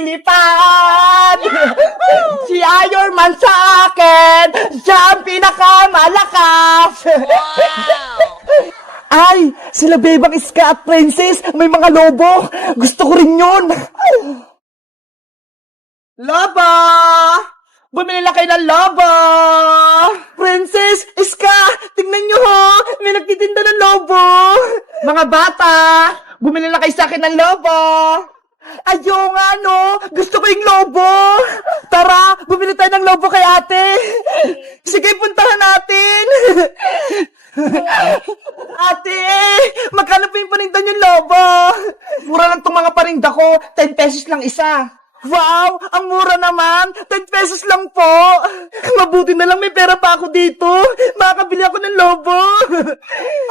lumilipad. Si Iron Man sa akin, siya ang pinakamalakas. Ay, sila Bebang Iska at Princess, may mga lobo. Gusto ko rin yun. Lobo! Bumili na kayo ng lobo! Princess, Iska, tingnan nyo ho, may nagtitinda ng lobo. Mga bata, bumili na kayo sa akin ng lobo. Ayo nga no, gusto ko yung lobo. Tara, bumili tayo ng lobo kay ate. Sige, puntahan natin. Ate, magkano po yung paninda yung lobo? Mura lang itong mga paninda ko, 10 pesos lang isa. Wow, ang mura naman, 10 pesos lang po. Mabuti na lang may pera pa ako dito. Makakabili ako ng lobo.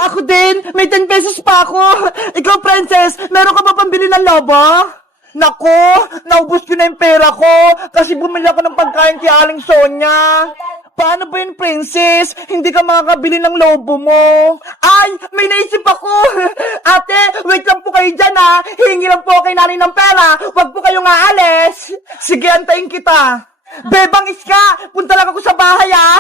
Ako din, may 10 pesos pa ako. Ikaw, Princess, meron ka ba pambili ng lobo? Nako, naubos ko na yung pera ko kasi bumili ako ng pagkain kay Aling Sonia. Paano ba yun, Princess? Hindi ka makakabili ng lobo mo. Ay, may naisip ako. Ate, wait lang po kayo dyan ha. Hihingi lang po kay nanay ng pera. Huwag po kayong aalis. Sige, antayin kita. Bebang Iska, punta lang ako sa bahay ha.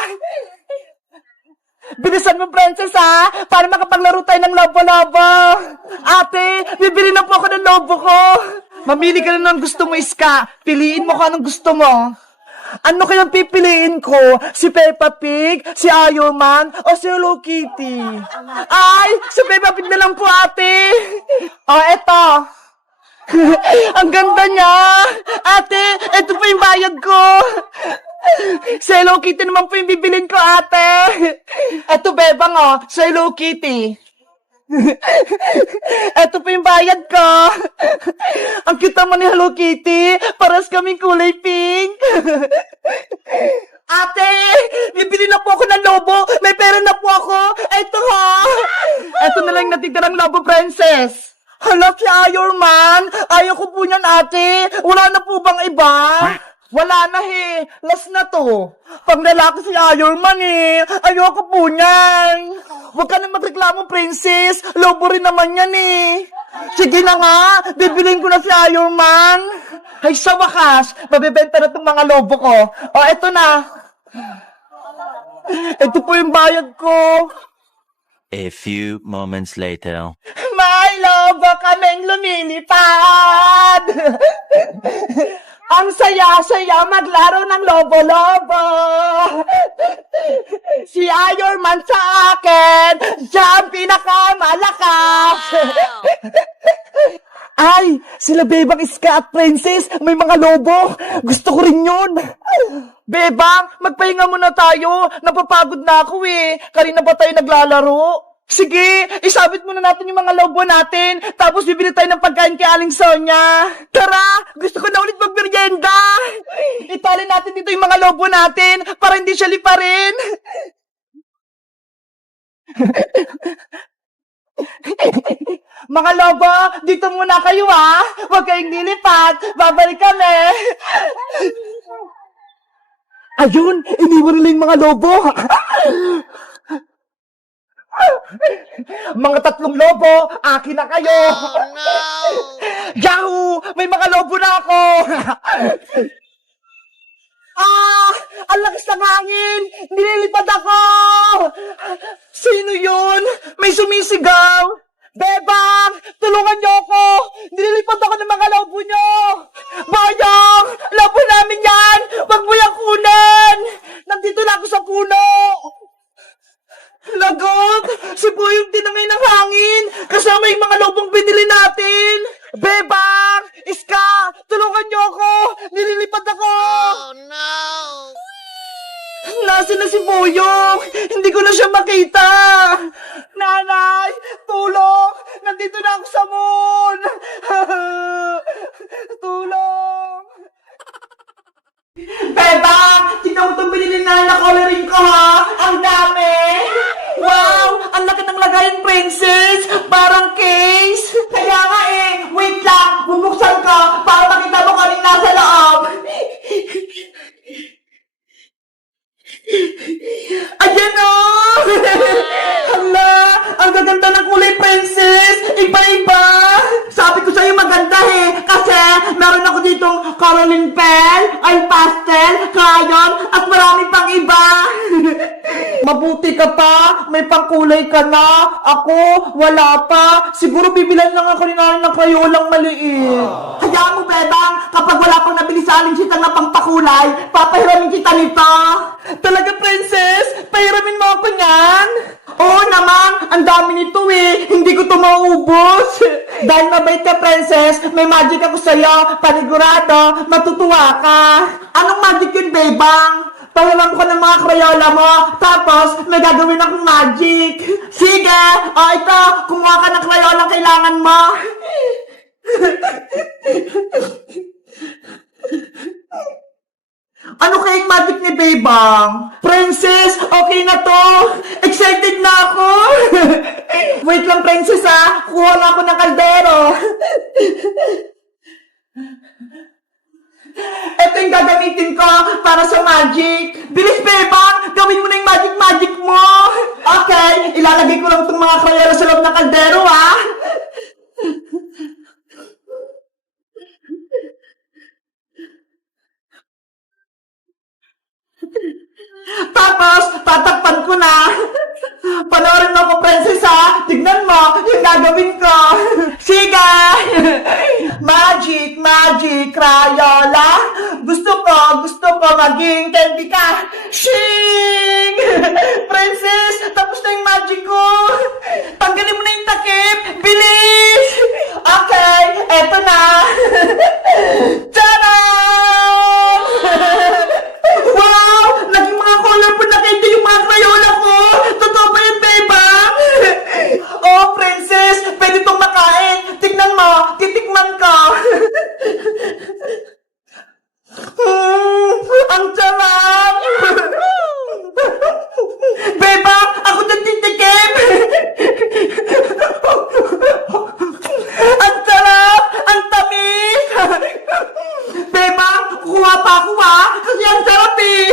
Bilisan mo, Princess ha, para makapaglaro tayo ng lobo-lobo. Ate, bibili na po ako ng lobo ko. Mamili ka na ng gusto mo, Iska. Piliin mo kung anong gusto mo. Ano kayang pipiliin ko? Si Peppa Pig, si Iron Man, o si Hello Kitty? Ay, si Peppa Pig na lang po, ate. O, eto. Ang ganda niya. Ate, eto po yung bayad ko. Si Hello Kitty naman po yung bibilin ko, ate. Eto, Bebang, o. Si Hello Kitty. Eto po yung bayad ko. Ang cute naman ni Hello Kitty. Paras kaming kulay pink. Ate, bibili na po ako ng lobo. May pera na po ako. Eto ha. Eto na lang natitirang lobo, Princess. Hala, si Iron Man. Ayaw ko po niyan, ate. Wala na po bang iba? Wala na he. Last na to. Pag lalaki si Iron Man eh. Ayoko po niyan. Huwag ka na magreklamo, Princess. Lobo rin naman yan eh. Sige na nga. Bibilin ko na si Iron Man. Ay, sa wakas. Mabibenta na itong mga lobo ko. O, eto na. Ito po yung bayad ko. A few moments later. May lobo kaming lumilipad. Ang saya-saya maglaro ng lobo-lobo. Si Iron Man sa akin, siya ang pinakamalakas. Ay, sila Bebang Iska at Princess, may mga lobo. Gusto ko rin yun. Bebang, magpahinga muna tayo. Napapagod na ako eh. Kanina pa tayo naglalaro. Sige, isabit muna natin yung mga lobo natin, tapos bibili tayo ng pagkain kay Aling Sonia. Tara, gusto ko na ulit magmerienda. Itali natin dito yung mga lobo natin, para hindi siya liparin. Mga lobo, dito muna kayo ha. Huwag kayong lilipat, babalik kami. Ayun, iniwan nila yung mga lobo. Mga 3 lobo, akin na kayo. Oh, no. Yahoo! May mga lobo na ako. Ang lakas ng hangin. Nililipad ako. Sino yun? May sumisigaw. Bebang, tulungan niyo ako. Nililipad ako ng mga lobo niyo. Bayang, lobo namin yan. Wag mo yung kunin. Nandito na ako sa puno. Lagot! Si Boyong tinangay ng hangin! Kasama yung mga lobong binili natin! Bebang! Iska! Tulungan niyo ako! Nililipad ako! Oh no! Nasaan na si Boyong? Hindi ko na siya makita! Nanay! Tulong! Nandito na ako sa moon! Tulong! Bebang! Tingnan mo itong binili na coloring ko ha! Ang dami! Wow! Ang laki ng lagayan, Princess! Parang case! Kaya nga eh! Wait lang! Bubuksan ko para makita mo kung anong nasa loob! Ayan o! Hala! Ang gaganda ng kulay, Princess! Iba-iba! Sabi ko sa'yo maganda eh! Kasi meron ako ditong Caroline pen, oil pastel, crayon, at marami pang iba. Mabuti ka pa, may pangkulay ka na. Ako, wala pa. Siguro bibilan lang ako ni nanay ng krayolang maliit. Hayaan mo, Bebang, kapag wala pang nabili sa alin sitang na pangpakulay, papahiramin kita nito. Talaga, Princess? Pahiramin mo ako niyan? Oo naman, ang dami nito eh. Hindi ko ito maubos. Dahil mabait ka, Princess, may magic ako sa'yo. Panigurado, matutuwa ka. Anong magic yun, Bebang? Pahiram ko ng mga krayola mo, tapos may gagawin akong magic. Sige, o ito, kumuha ka ng krayola kailangan mo. Ano kayang magic ni Bebang? Princess, okay na to. Excited na ako. Wait lang, Princess, ha. Kuha na ako ng kaldero. Ito yung gagamitin ko para sa magic. Bilis, Bebang! Gawin mo na yung magic mo! Okay, ilalagay ko lang itong mga krayola sa loob ng kaldero, ha? Tapos, tatakpan ko na. Panoorin mo ko, Princess, ha? Tignan mo yung gagawin ko. Sige! Magic, Crayola. Gusto ko maging candy ka. Shing! Princess, tapos na yung magic ko. Tanggalin mo na yung takip. Bilis! Okay, eto na. Tadam! Wow! Naging mga colorful na candy yung mga Crayola ko. Totoo ba yun, Bebang? Oh, Princess, pwede itong makain. Tignan mo, titikman ko. Ang sarap! Bebang, ako nagtitikim! Ang sarap! Ang tamis! Bebang, kuha pa ako, ha? Kasi ang sarap, eh!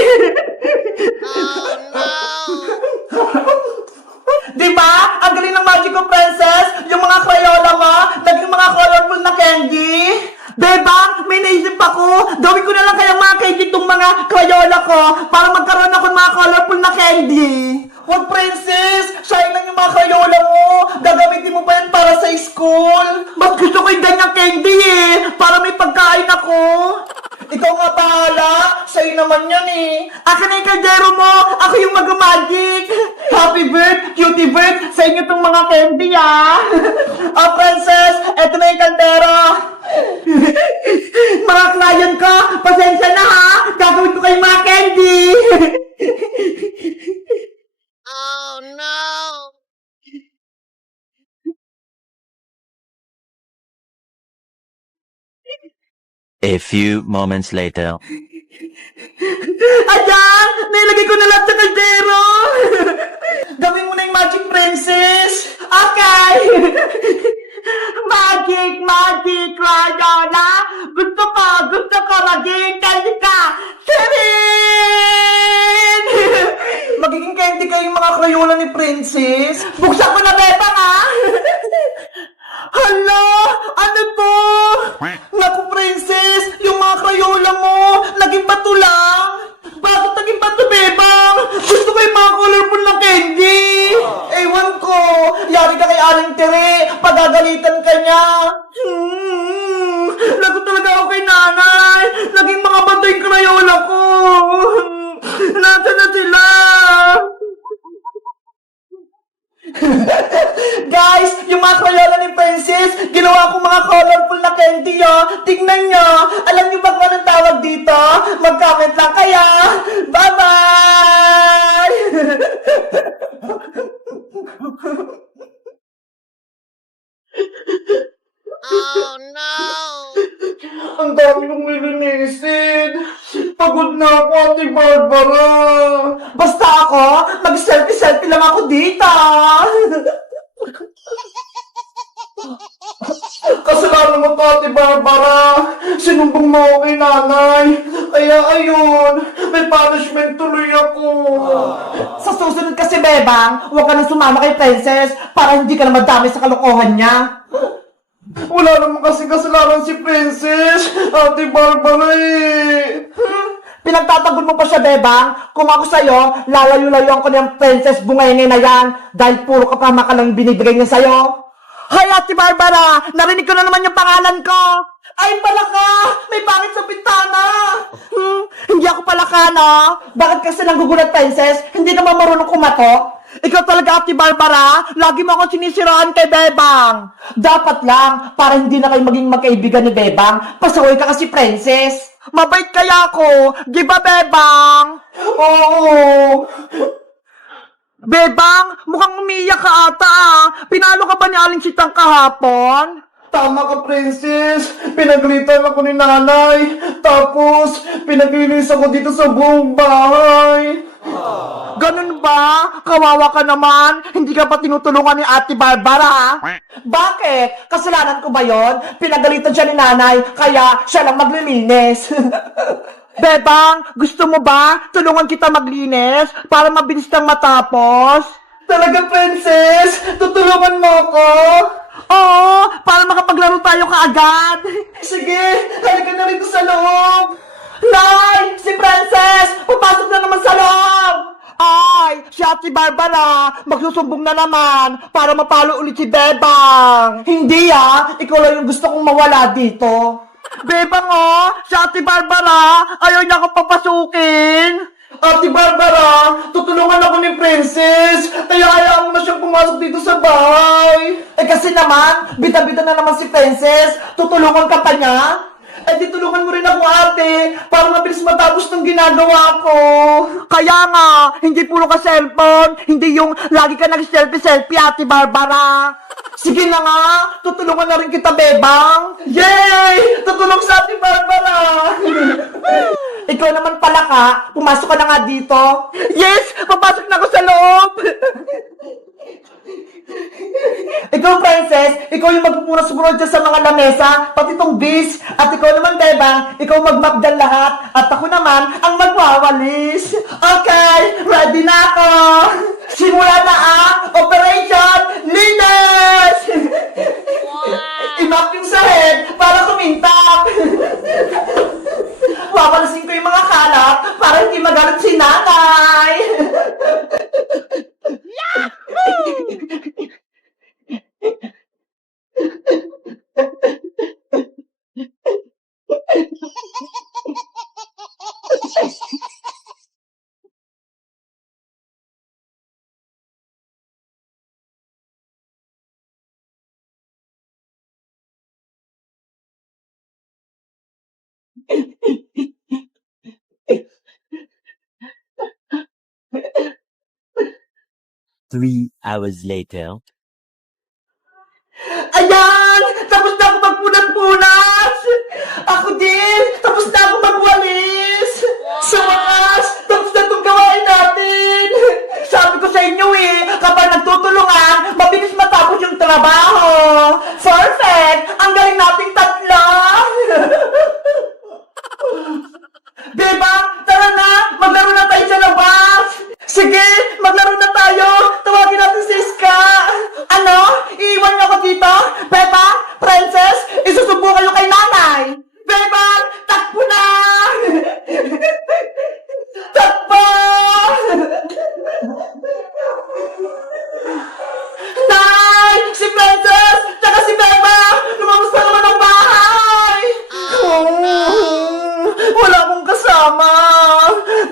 Diba? Ang galing ng magic ko, Princess! Yung mga Crayola mo, naging mga colorful na candy! Bebang, may naisip ako! Gawin ko na lang kaya mga candy itong mga Crayola ko para magkaroon ako ng mga colorful na candy! Wag, Princess! Sayang lang yung mga Crayola mo! Gagamitin mo pa yan para sa school! Mas gusto ko yung ganyang candy eh! Para may pagkain ako! Ikaw nga bahala! Sa'yo naman yan eh! Akin na yung kaldero mo! Ako yung mag-magic! Happy bird! Cutie bird! Sa inyo tong mga candy ah! Oh, Princess! Eto na yung kaldero! Mga client ko! Pasensya na ha! Gagawin ko kayong mga candy! Oh no! A few moments later. Ayan! Nilagay ko na lahat sa kaldero! Gawin mo na yung magic, Princess! Okay! Magic, Crayola! Gusto ko maging candy ka! Sirin! Magiging candy kayo yung mga Crayola ni Princess? Buksan ko na, Bebang, ha? Hala! Ano to? Naku, Princess! Yung mga Crayola mo, naging bato lang! Bakit naging bato, Bebang? Gusto ko yung mga colorful na candy! Ewan ko! Yari ka kay Aling Tere! Pagagalitan ka niya! Lagot talaga ako kay nanay! Naging mga bato yung Crayola ko! Nasaan na sila? Guys, yung mga Crayola ni Princess, ginawa ko mga colorful na candy, oh. Tingnan nyo. Alam nyo ba kung anong tawag dito? Mag-comment lang kaya. Bye-bye! Oh no! Ang dami kong nilinisin. Pagod na ako, Ate Barbara. Basta ako, mag-selfie-selfie lang ako dito. Kasalanan mo to, Ate Barbara. Sinumbong mo ako kay nanay. Kaya ayun, may punishment tuloy ako. Sa susunod kasi, Bebang, huwag ka nang sumama kay Princess para hindi ka na madami sa kalokohan niya. Wala naman kasi kasalanan si Princess, Ate Barbara eh. Pinagtatanggol mo pa siya, Bebang? Kung ako sa'yo, lalayo-layuan ko niyang Princess Bungenge na yan dahil puro kapama ka lang binibigay niya sa'yo. Hay, Ate Barbara! Narinig ko na naman yung pangalan ko! Ay, palaka! May pangit sa bintana! Hindi ako palaka, no? Bakit kasi lang gugulat, Princess? Hindi ka marunong kumato? Ikaw talaga, Ate Barbara, lagi mo akong sinisiraan kay Bebang. Dapat lang, para hindi na kayo maging magkaibigan ni Bebang, pasaway ka kasi, Princess. Mabait kaya ako, di ba, Bebang? Oo. Bebang, mukhang umiiyak ka ata ah. Pinalo ka ba ni Aling Sitang kahapon? Tama ka, Princess. Pinaglitan ako ni nanay. Tapos, pinaglinis ako dito sa buong bahay. Ganun ba? Kawawa ka naman. Hindi ka pa tinutulungan ni Ate Barbara. Bakit? Kasalanan ko ba yon? Pinagalitan siya ni nanay, kaya siya lang maglilinis. Bebang, gusto mo ba tulungan kita maglinis para mabilis kang matapos? Talaga, Princess? Tutulungan mo ako? Oo, para makapaglaro tayo kaagad. Sige, halika na rito sa loob. Nay! Si Princess! Papasok na naman sa loob! Ay, si Ate Barbara, magsusumbong na naman para mapalo ulit si Bebang. Hindi ikaw lang yung gusto kong mawala dito. Bebang si Ate Barbara, ayaw niya akong papasukin. Ate Barbara, tutulungan ako ni Princess, kaya ayaw mo na siyang pumasok dito sa bahay. Kasi naman, bita-bita na naman si Princess, tutulungan ka pa niya? Di tulungan mo rin ako, ate, para mabilis matapos ng ginagawa ko. Kaya nga, hindi puro ka cellphone, hindi yung lagi ka nag-selfie-selfie, Ate Barbara. Sige na nga, tutulungan na rin kita, Bebang. Yay! Tutulong sa Ate Barbara. Ikaw naman pala ka, pumasok ka na nga dito. Yes! Papasok na ako sa loob! Ikaw, Princess, ikaw yung magpupunod-sunod dyan sa mga lamesa, pati tong bis. At ikaw naman, Bebang, ikaw mag-map dyan lahat. At ako naman, ang magwawalis. Okay, ready na ako. Simula na ang Operation Linis! I-map yung sahig para kumintap. Wawalasin ko yung mga kalat para hindi magalit si nanay. Three hours later. Ayan! Tapos na ako magpunat-punat! Ako din! Tapos na ako magwalis! Sa wakas! Tapos na itong gawain natin! Sabi ko sa inyo kapag nagtutulungan, mabilis matapos yung trabaho! Perfect! Ang galing nating tatlo! Diba? Tara na! Maglaro na tayo sa labas! Sige! Maglaro na tayo! Tawagin natin si Iska! Ano? Iiwan niyo ako dito? Beba? Princess? Isusubo kayo kay nanay! Beba! Takbo na! Takbo! Nay! Si Princess! Tsaka si Beba! Lumabas na naman ang bahay! Wala akong kasama!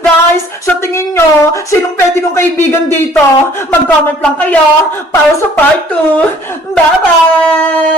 Guys, sa tingin nyo, sinong pwede kong kaibigan dito? Mag-comment lang kayo para sa part 2. Bye-bye!